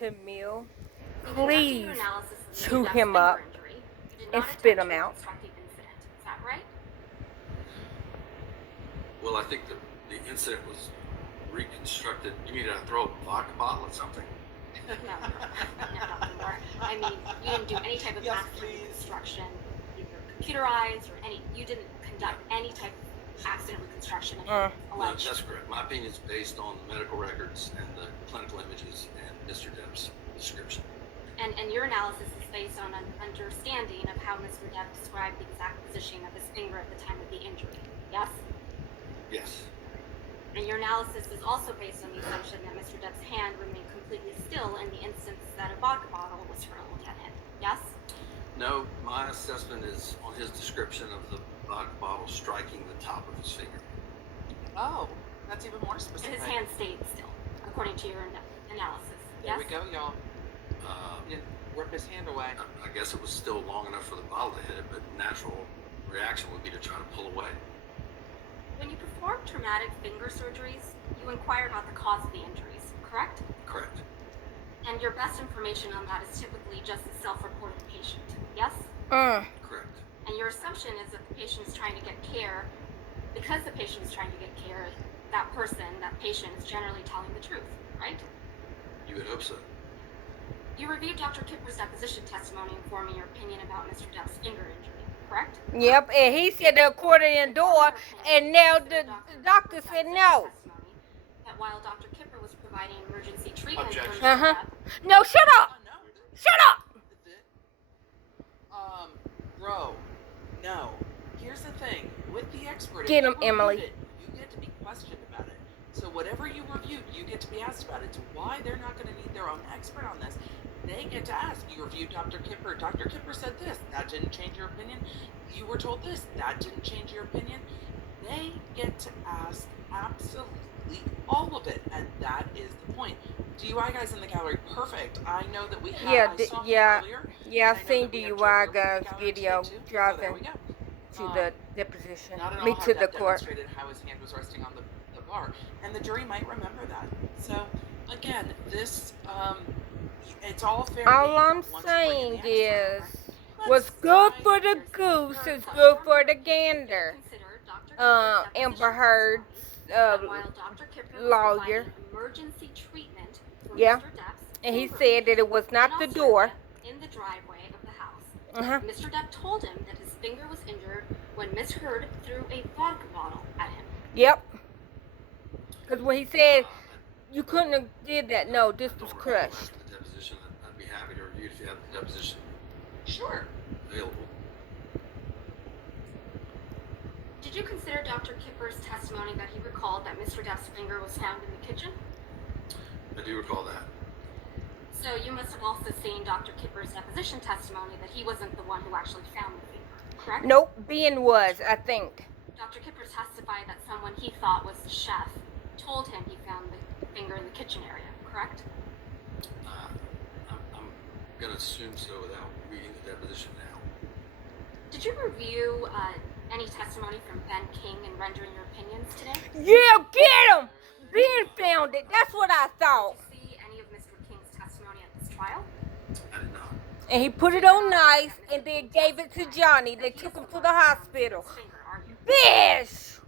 Camille, So please conducting your analysis of Mr. chew Duff's him up finger injury, you did and not spit attempt him to out. reconstruct the incident. Is that right? Well, I think the incident was reconstructed. You mean to throw a vodka bottle at something? No, nothing more. I mean, you didn't do any type of Yes, accident please. reconstruction, either computerized or any. You didn't conduct any type of accident reconstruction of No, alleged. that's correct. My opinion is based on the medical records and the clinical images and Mr. Depp's description. And your analysis is based on an understanding of how Mr. Depp described the exact position of his finger at the time of the injury. Yes? Yes. And your analysis is also based on the assumption that Mr. Depp's hand remained completely still in the instance that a vodka bottle was hurled at him. Yes? No, my assessment is on his description of the vodka bottle striking the top of his finger. Oh, that's even more And specific. his hand stayed still, according to your analysis. There Yes? we go, y'all. He didn't rip his hand away. I guess it was still long enough for the bottle to hit it, but natural reaction would be to try to pull away. When you perform traumatic finger surgeries, you inquire about the cause of the injuries, correct? Correct. And your best information on that is typically just the self-reported patient. Yes? Correct. And your assumption is that the patient is trying to get care. Because the patient is trying to get care, that patient is generally telling the truth, right? You would hope so. You reviewed Dr. Kipper's deposition testimony informing your opinion about Mr. Depp's finger injury, correct? Yep, and he said the accordion door, and now the doctor said no. That while Dr. Kipper was providing emergency treatment for Objection. Mr. Depp, No, shut up! No. Shut up! Bro, no. Here's the thing. With the expert, if Get you him, reviewed Emily. it, you get to be questioned about it. So whatever you reviewed, you get to be asked about it. It's why they're not going to need their own expert on this. They get to ask. You reviewed Dr. Kipper. Dr. Kipper said this. That didn't change your opinion. You were told this. That didn't change your opinion. They get to ask absolutely all of it, and that is the point. DUI guys in the gallery, perfect. I know that we have. Yeah, I saw him yeah. earlier. Yeah, and I I've know seen that we have DUI Joe guys Gallery video today, too. So there driving we go. to the deposition. Not at all Me how to that the court. demonstrated how his hand was resting on the bar, and the jury might remember that. So again, this it's all fair. All game, I'm but once you bring in saying the is, expert, what's let's good try- for the goose is good for the gander. consider Dr. Kipper's Amber deposition Heard's testimony that while Dr. Kipper was lawyer. providing emergency treatment for Yeah. Mr. Depp's And he finger said that it was injury not in the Australia door. in the driveway of the house. Uh-huh. Mr. Depp told him that his finger was injured when Miss Heard threw a vodka bottle at him. Yep. Because when he said you couldn't have did that, no, this was crushed. The deposition, I'd be happy to review it if you have the deposition Sure. available. Did you consider Dr. Kipper's testimony that he recalled that Mr. Depp's finger was found in the kitchen? I do recall that. So you must have also seen Dr. Kipper's deposition testimony that he wasn't the one who actually found the finger, correct? Nope, Ben was, I think. Dr. Kipper testified that someone he thought was the chef told him he found the finger in the kitchen area, correct? I'm going to assume so without reading the deposition now. Did you review any testimony from Ben King in rendering your opinions today? Yeah, get him! Ben found it. That's what I thought. Did you see any of Mr. King's testimony at this trial? I did not. And he put it on nice and then gave it to Johnny. They took him to the hospital. Finger, are you? Bish!